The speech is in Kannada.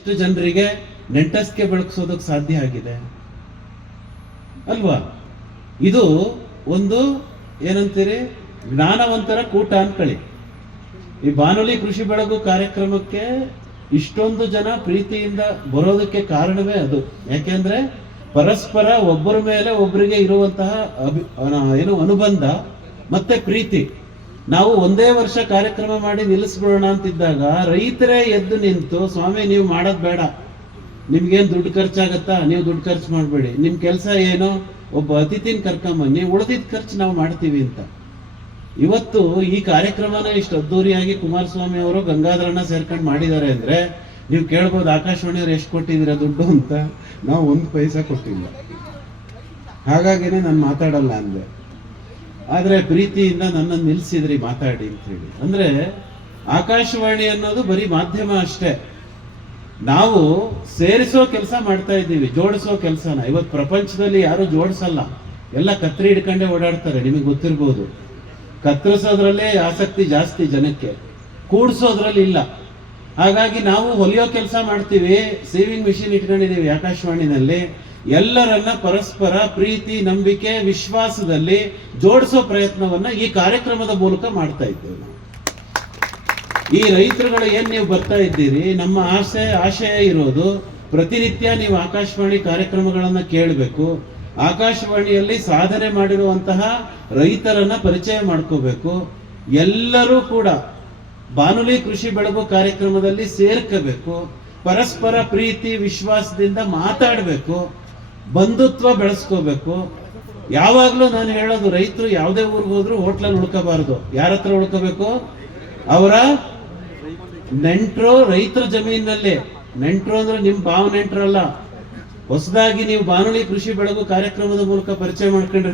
ಇಷ್ಟು ಜನರಿಗೆ ನೆಂಟಸ್ಕೆ ಬೆಳಗಿಸೋದಕ್ಕೆ ಸಾಧ್ಯ ಆಗಿದೆ ಅಲ್ವಾ? ಇದು ಒಂದು ಏನಂತೀರಿ, ಜ್ಞಾನವಂತರ ಕೂಟ ಅನ್ಕೊಳ್ಳಿ. ಈ ಬಾನುಲಿ ಕೃಷಿ ಬೆಳಗು ಕಾರ್ಯಕ್ರಮಕ್ಕೆ ಇಷ್ಟೊಂದು ಜನ ಪ್ರೀತಿಯಿಂದ ಬರೋದಕ್ಕೆ ಕಾರಣವೇ ಅದು. ಯಾಕೆಂದ್ರೆ ಪರಸ್ಪರ ಒಬ್ಬರ ಮೇಲೆ ಒಬ್ಬರಿಗೆ ಇರುವಂತಹ ಅನುಬಂಧ ಮತ್ತೆ ಪ್ರೀತಿ. ನಾವು ಒಂದೇ ವರ್ಷ ಕಾರ್ಯಕ್ರಮ ಮಾಡಿ ನಿಲ್ಲಿಸ್ಬಿಡೋಣ ಅಂತಿದ್ದಾಗ ರೈತರೇ ಎದ್ದು ನಿಂತು, ಸ್ವಾಮಿ ನೀವು ಮಾಡೋದು ಬೇಡ, ನಿಮ್ಗೇನು ದುಡ್ಡು ಖರ್ಚಾಗತ್ತಾ, ನೀವು ದುಡ್ಡು ಖರ್ಚು ಮಾಡಬೇಡಿ, ನಿಮ್ಮ ಕೆಲಸ ಏನು, ಒಬ್ಬ ಅತಿಥಿನ ಕರ್ಕೊಂಬನ್ನಿ, ಉಳಿದಿದ್ದ ಖರ್ಚು ನಾವು ಮಾಡ್ತೀವಿ ಅಂತ. ಇವತ್ತು ಈ ಕಾರ್ಯಕ್ರಮನ ಇಷ್ಟು ಅದ್ದೂರಿಯಾಗಿ ಕುಮಾರಸ್ವಾಮಿ ಅವರು ಗಂಗಾಧರಣ್ಣ ಸೇರ್ಕೊಂಡು ಮಾಡಿದ್ದಾರೆ ಅಂದ್ರೆ ನೀವು ಕೇಳ್ಬೋದು, ಆಕಾಶವಾಣಿಯವ್ರು ಎಷ್ಟು ಕೊಟ್ಟಿದ್ದೀರಾ ದುಡ್ಡು ಅಂತ. ನಾವು 1 ಪೈಸಾ ಕೊಟ್ಟಿಲ್ಲ, ಹಾಗಾಗಿನೇ ನಾನು ಮಾತಾಡಲ್ಲ ಅಂದೆ. ಆದ್ರೆ ಪ್ರೀತಿಯಿಂದ ನನ್ನನ್ನು ನಿಲ್ಸಿದ್ರಿ ಮಾತಾಡಿ ಅಂತ ಹೇಳಿ. ಅಂದ್ರೆ ಆಕಾಶವಾಣಿ ಅನ್ನೋದು ಬರೀ ಮಾಧ್ಯಮ ಅಷ್ಟೇ, ನಾವು ಸೇರಿಸೋ ಕೆಲಸ ಮಾಡ್ತಾ ಇದ್ದೀವಿ, ಜೋಡಿಸೋ ಕೆಲಸನ. ಇವತ್ತು ಪ್ರಪಂಚದಲ್ಲಿ ಯಾರು ಜೋಡಿಸಲ್ಲ, ಎಲ್ಲ ಕತ್ರಿ ಹಿಡ್ಕೊಂಡೇ ಓಡಾಡ್ತಾರೆ, ನಿಮಗೆ ಗೊತ್ತಿರ್ಬೋದು. ಕತ್ತರಿಸೋದ್ರಲ್ಲೇ ಆಸಕ್ತಿ ಜಾಸ್ತಿ ಜನಕ್ಕೆ, ಕೂಡಿಸೋದ್ರಲ್ಲಿ ಇಲ್ಲ. ಹಾಗಾಗಿ ನಾವು ಹೊಲಿಯೋ ಕೆಲಸ ಮಾಡ್ತೀವಿ, ಸೇವಿಂಗ್ ಮಿಷಿನ್ ಇಟ್ಕೊಂಡಿದ್ದೀವಿ ಆಕಾಶವಾಣಿನಲ್ಲಿ. ಎಲ್ಲರನ್ನ ಪರಸ್ಪರ ಪ್ರೀತಿ, ನಂಬಿಕೆ, ವಿಶ್ವಾಸದಲ್ಲಿ ಜೋಡಿಸೋ ಪ್ರಯತ್ನವನ್ನ ಈ ಕಾರ್ಯಕ್ರಮದ ಮೂಲಕ ಮಾಡ್ತಾ ಇದ್ದೇವೆ ನಾವು. ಈ ರೈತರುಗಳು ಏನ್ ನೀವು ಬರ್ತಾ ಇದ್ದೀರಿ, ನಮ್ಮ ಆಶಯ ಇರೋದು ಪ್ರತಿನಿತ್ಯ ನೀವು ಆಕಾಶವಾಣಿ ಕಾರ್ಯಕ್ರಮಗಳನ್ನ ಕೇಳಬೇಕು, ಆಕಾಶವಾಣಿಯಲ್ಲಿ ಸಾಧನೆ ಮಾಡಿರುವಂತಹ ರೈತರನ್ನ ಪರಿಚಯ ಮಾಡ್ಕೋಬೇಕು, ಎಲ್ಲರೂ ಕೂಡ ಬಾನುಲಿ ಕೃಷಿ ಬೆಳಗು ಕಾರ್ಯಕ್ರಮದಲ್ಲಿ ಸೇರ್ಕೋಬೇಕು, ಪರಸ್ಪರ ಪ್ರೀತಿ ವಿಶ್ವಾಸದಿಂದ ಮಾತಾಡಬೇಕು, ಬಂಧುತ್ವ ಬೆಳೆಸ್ಕೋಬೇಕು. ಯಾವಾಗ್ಲೂ ನಾನು ಹೇಳೋದು, ರೈತರು ಯಾವುದೇ ಊರಿಗೆ ಹೋದ್ರು ಹೋಟ್ಲಲ್ಲಿ ಉಳ್ಕೋಬಾರ್ದು. ಯಾರ ಹತ್ರ ಉಳ್ಕೋಬೇಕು? ಅವರ ನೆಂಟರು, ರೈತರ ಜಮೀನಲ್ಲಿ. ನೆಂಟರು ಅಂದ್ರೆ ನಿಮ್ ಭಾವ ನೆಂಟರಲ್ಲ. ಹೊಸದಾಗಿ ನೀವು ಬಾನುಲಿ ಕೃಷಿ ಬೆಳಗು ಕಾರ್ಯಕ್ರಮದ ಮೂಲಕ ಪರಿಚಯ ಮಾಡ್ಕೊಂಡಿರ್ತೀರ.